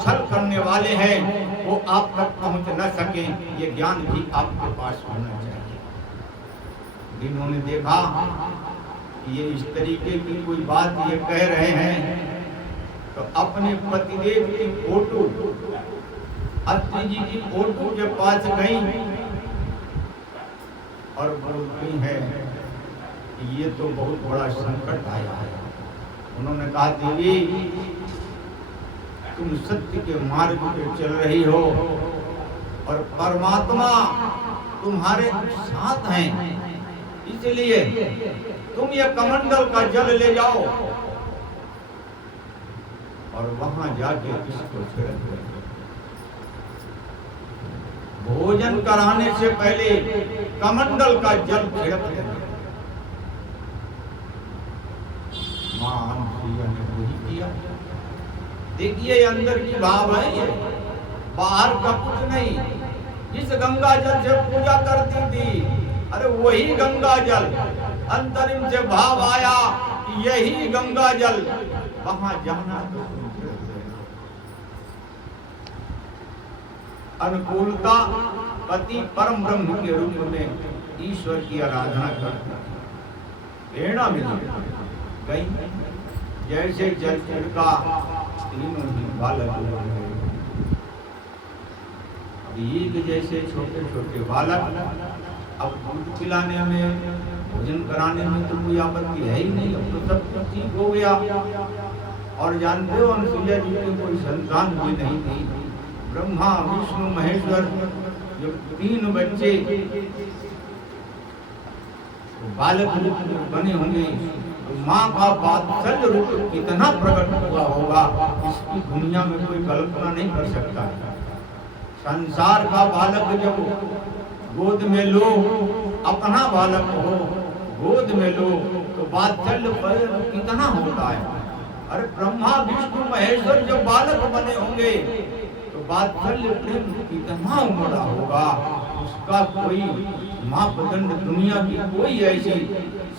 छल करने वाले हैं वो आप तक पहुंच न सके, ये ज्ञान भी आपके पास होना चाहिए। इन्होंने देखा कि ये इस तरीके की कोई बात ये कह रहे हैं, तो अपने पतिदेव की फोटो, अत्रि जी की फोटो के पास गई और बोलती है कि ये तो बहुत बड़ा संकट आया है। उन्होंने कहा, देवी तुम सत्य के मार्ग पे चल रही हो और परमात्मा तुम्हारे साथ हैं, इसलिए तुम ये कमंडल का जल ले जाओ और वहां जाके इसको छिड़क दो। भोजन कराने से पहले कमंडल का जल छिड़क दो। मां अनुसुईया ने वही किया। देखिए अंदर की भाव है ये, बाहर का कुछ नहीं। जिस गंगा जल से पूजा करती थी, अरे वही गंगा जल, अंतरिम से भाव आया कि यही गंगा जल वहां जाना तो अनुकूलता। पति परम ब्रह्म के रूप में ईश्वर की आराधना करता, प्रेरणा मिली गई। जैसे जल छिड़का, तीनों ही बालक हो गए। अब जैसे छोटे छोटे बालक, अब दूध पिलाने में, भोजन कराने में तो कोई आपत्ति है ही नहीं, अब तो सब कुछ ठीक हो गया। और जानते हो अनुसुईया जी की कोई संतान भी नहीं थी। ब्रह्मा विष्णु महेश्वर जो 3 बच्चे तो बालक रूप में बने होंगे, तो माँ का वात्सल्य रूप कितना प्रकट हुआ होगा, इसकी दुनिया में कोई कल्पना नहीं कर सकता। संसार का बालक जब गोद में लो, अपना बालक हो गोद में लो, तो वात्सल्य कितना होता है। अरे ब्रह्मा विष्णु महेश्वर जब बालक बने होंगे तो वात्सल्य प्रेम कितना उमड़ा होगा, उसका कोई मापदंड दुनिया की कोई ऐसी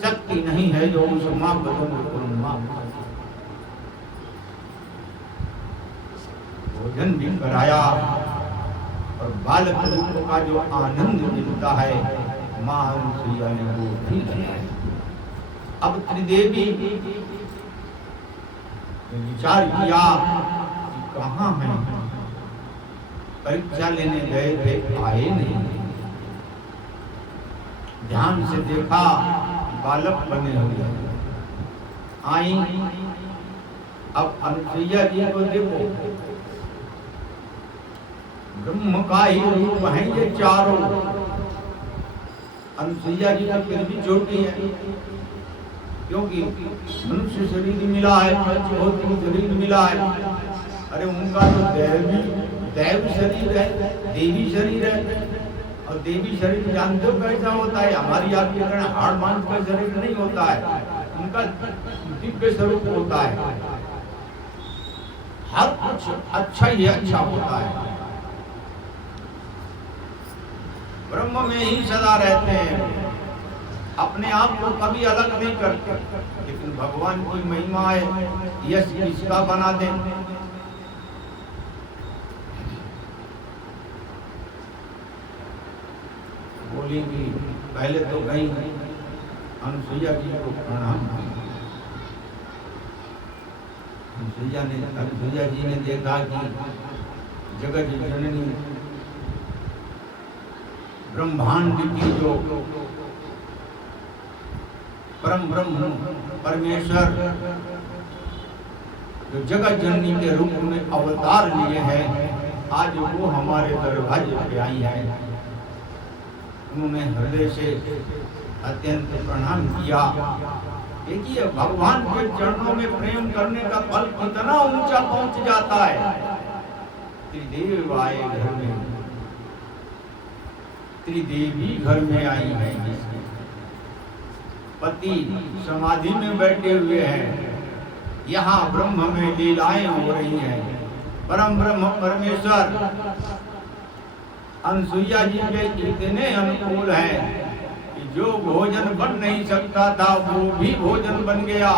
शक्ति नहीं है जो उस मापदंड को माप। भोजन भी कराया और बालक रूप का जो आनंद मिलता है, मां अनुसुईया ने वो भी लिया। अब त्रिदेवी विचार किया कि कहाँ है, परीक्षा लेने गए थे, आए नहीं। ध्यान से देखा, बालक बने हुए आई। अब अनुसुईया जी को देखो, ब्रह्म का ही रूप है ये चारों। अनुसुईया जी की फिर भी छोटी है, क्योंकि मनुष्य शरीर मिला है, पंचभौतिक शरीर मिला है। अरे उनका तो दैव शरीर है, देवी शरीर है। और देवी शरीर जानते हो कैसा होता है, हमारी आपकी तरह हाड़ मांस का शरीर नहीं होता है, उनका दिव्य स्वरूप होता है। हर कुछ अच्छा ही अच्छा होता है, ब्रह्म में ही सदा रहते हैं, अपने आप को कभी अलग नहीं करते। लेकिन भगवान की महिमा है, यश किसका बना दे। बोलेंगी, पहले तो गई अनुसुईया जी को प्रणाम किया। अनुसुईया जी ने देखा कि जगत जननी ब्रह्मांड की जो परम ब्रह्म परमेश्वर जो जगत जननी के रूप में अवतार लिए हैं, आज वो हमारे दरवाजे पे आई है। उन्होंने हृदय से अत्यंत प्रणाम किया। देखिए भगवान के चरणों में प्रेम करने का फल कितना ऊंचा पहुंच जाता है। त्रिदेव आए घर में, त्रिदेवी घर में आई है, जिसके पति समाधि में बैठे हुए हैं, यहाँ ब्रह्म में लीलाएं हो रही हैं। परम ब्रह्म परमेश्वर अनुसुईया जी के इतने अनुकूल हैं कि जो भोजन बन नहीं सकता था वो भी भोजन बन गया।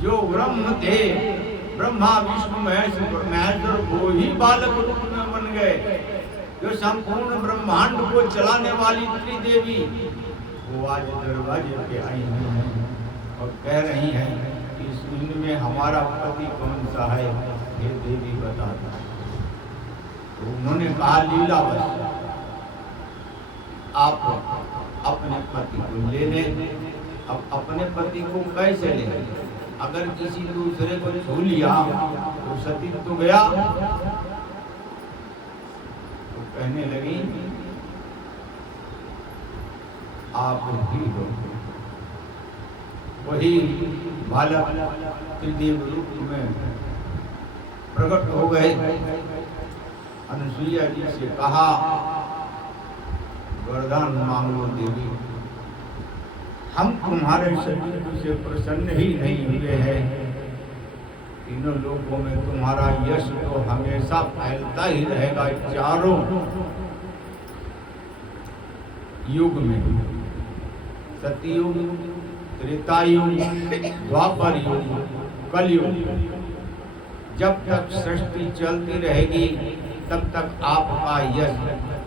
जो ब्रह्म थे ब्रह्मा विष्णु महेश्वर वो ही बालक रूप में बन गए। जो संपूर्ण ब्रह्मांड को चलाने वाली त्रिदेवी वो आज दरवाजे पे आई हैं और कह रही हैं कि इनमें हमारा पति कौन सा है, ये देवी बता दो। तो उन्होंने कहा लीलावश आप अपने पति को ले लें। अब अपने पति को कैसे लें? अगर किसी दूसरे को छू लिया तो सती तो गया। तो कहने लगी आप ही हो। वही बालक त्रिदेव रूप में प्रकट हो गए। अनुसुईया जी से कहा वरदान मांगो देवी, हम तुम्हारे शरीर से प्रसन्न ही नहीं हुए हैं। तीनों लोगों में तुम्हारा यश तो हमेशा फैलता ही रहेगा। चारों युग में, सतयुग, त्रेतायुग, द्वापर युग, कलयुग, जब तक सृष्टि चलती रहेगी तब तक आपका यश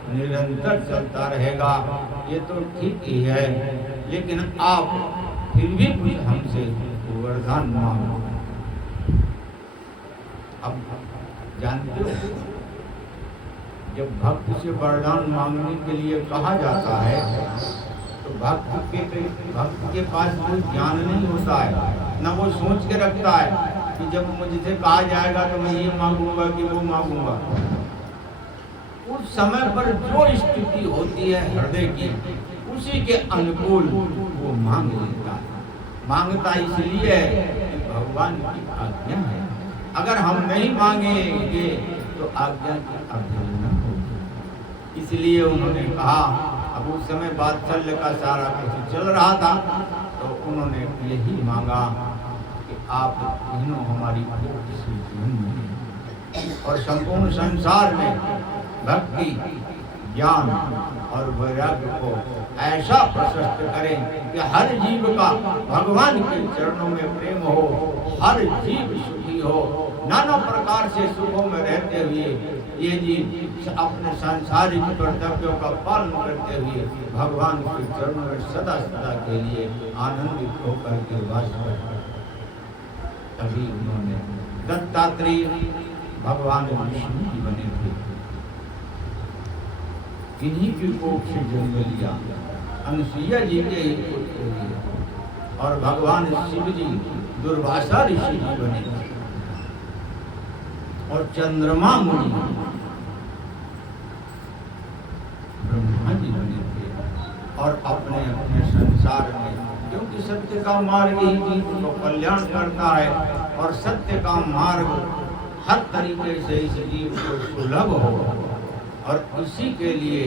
निरंतर चलता रहेगा। ये तो ठीक ही है, लेकिन आप फिर भी कुछ हमसे वरदान मांगो। अब जानते हो, जब भक्त से वरदान मांगने के लिए कहा जाता है तो भक्त के पास कोई ज्ञान नहीं होता है, न वो सोच के रखता है कि जब मुझसे कहा जाएगा तो मैं ये मांगूंगा कि वो मांगूंगा। उस समय पर जो स्थिति होती है हृदय की, उसी के अनुकूल वो मांग लेता है। मांगता इसलिए कि भगवान की आज्ञा है। अगर हम नहीं मांगेंगे तो आज्ञा की अवहेलना होगी। इसलिए उन्होंने कहा, अब उस समय वात्सल्य का सारा कुछ चल रहा था, तो उन्होंने यही मांगा कि आप तीनों हमारी और संपूर्ण संसार में भक्ति, ज्ञान और वैराग्य को ऐसा प्रशस्त करें कि हर जीव का भगवान के चरणों में प्रेम हो, हर जीव सुखी हो। नाना प्रकार से सुखों में रहते हुए ये जीव अपने सांसारिक कर्तव्यों का पालन करते हुए भगवान के चरणों में सदा सदा के लिए आनंदित होकर के वास करते। तभी उन्होंने दत्तात्रेय भगवान विष्णु जी बने थे। इन्हीं की कोख से जन्म लिया, अनुसुईया जी के ही पुत्र हुए और भगवान शिव जी दुर्वासा ऋषि जी बने और चंद्रमा मुनि ब्रह्मा जी बने थे। और अपने अपने संसार में, क्योंकि सत्य का मार्ग ही जीव को कल्याण करता है और सत्य का मार्ग हर तरीके से इस जीव को सुलभ हो, और इसी के लिए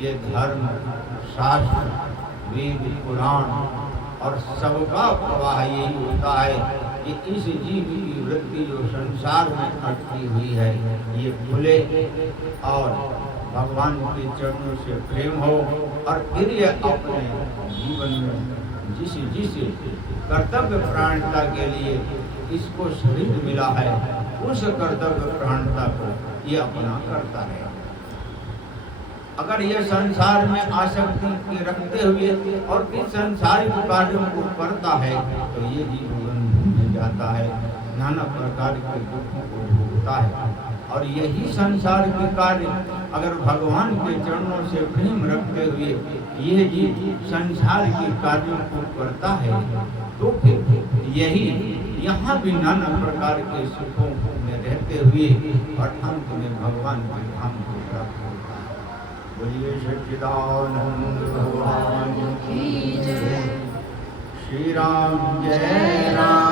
ये धर्म, शास्त्र, वेद, पुराण और सबका प्रवाह यही होता है कि इस जीव की वृत्ति जो संसार में अटकी हुई है ये खुले और भगवान के चरणों से प्रेम हो, और फिर ये अपने जीवन में जिस कर्तव्य प्राणता के लिए इसको शरीर मिला है उस कर्तव्य प्राणता को ये अपना करता है। अगर ये संसार में आसक्ति रखते हुए और किस संसारिक कार्यों को करता है तो ये जीवन में जाता है, नाना प्रकार के दुखों को भोगता है। और यही संसार के कार्य अगर भगवान के चरणों से प्रेम रखते हुए ये जीव संसार के कार्यों को करता है तो फिर यही यहाँ भी नाना प्रकार के सुखों में रहते हुए और अंत में भगवान के धाम को प्राप्त होता है। बोलिए सच्चिदानंद भगवान की जय। श्री राम जय राम।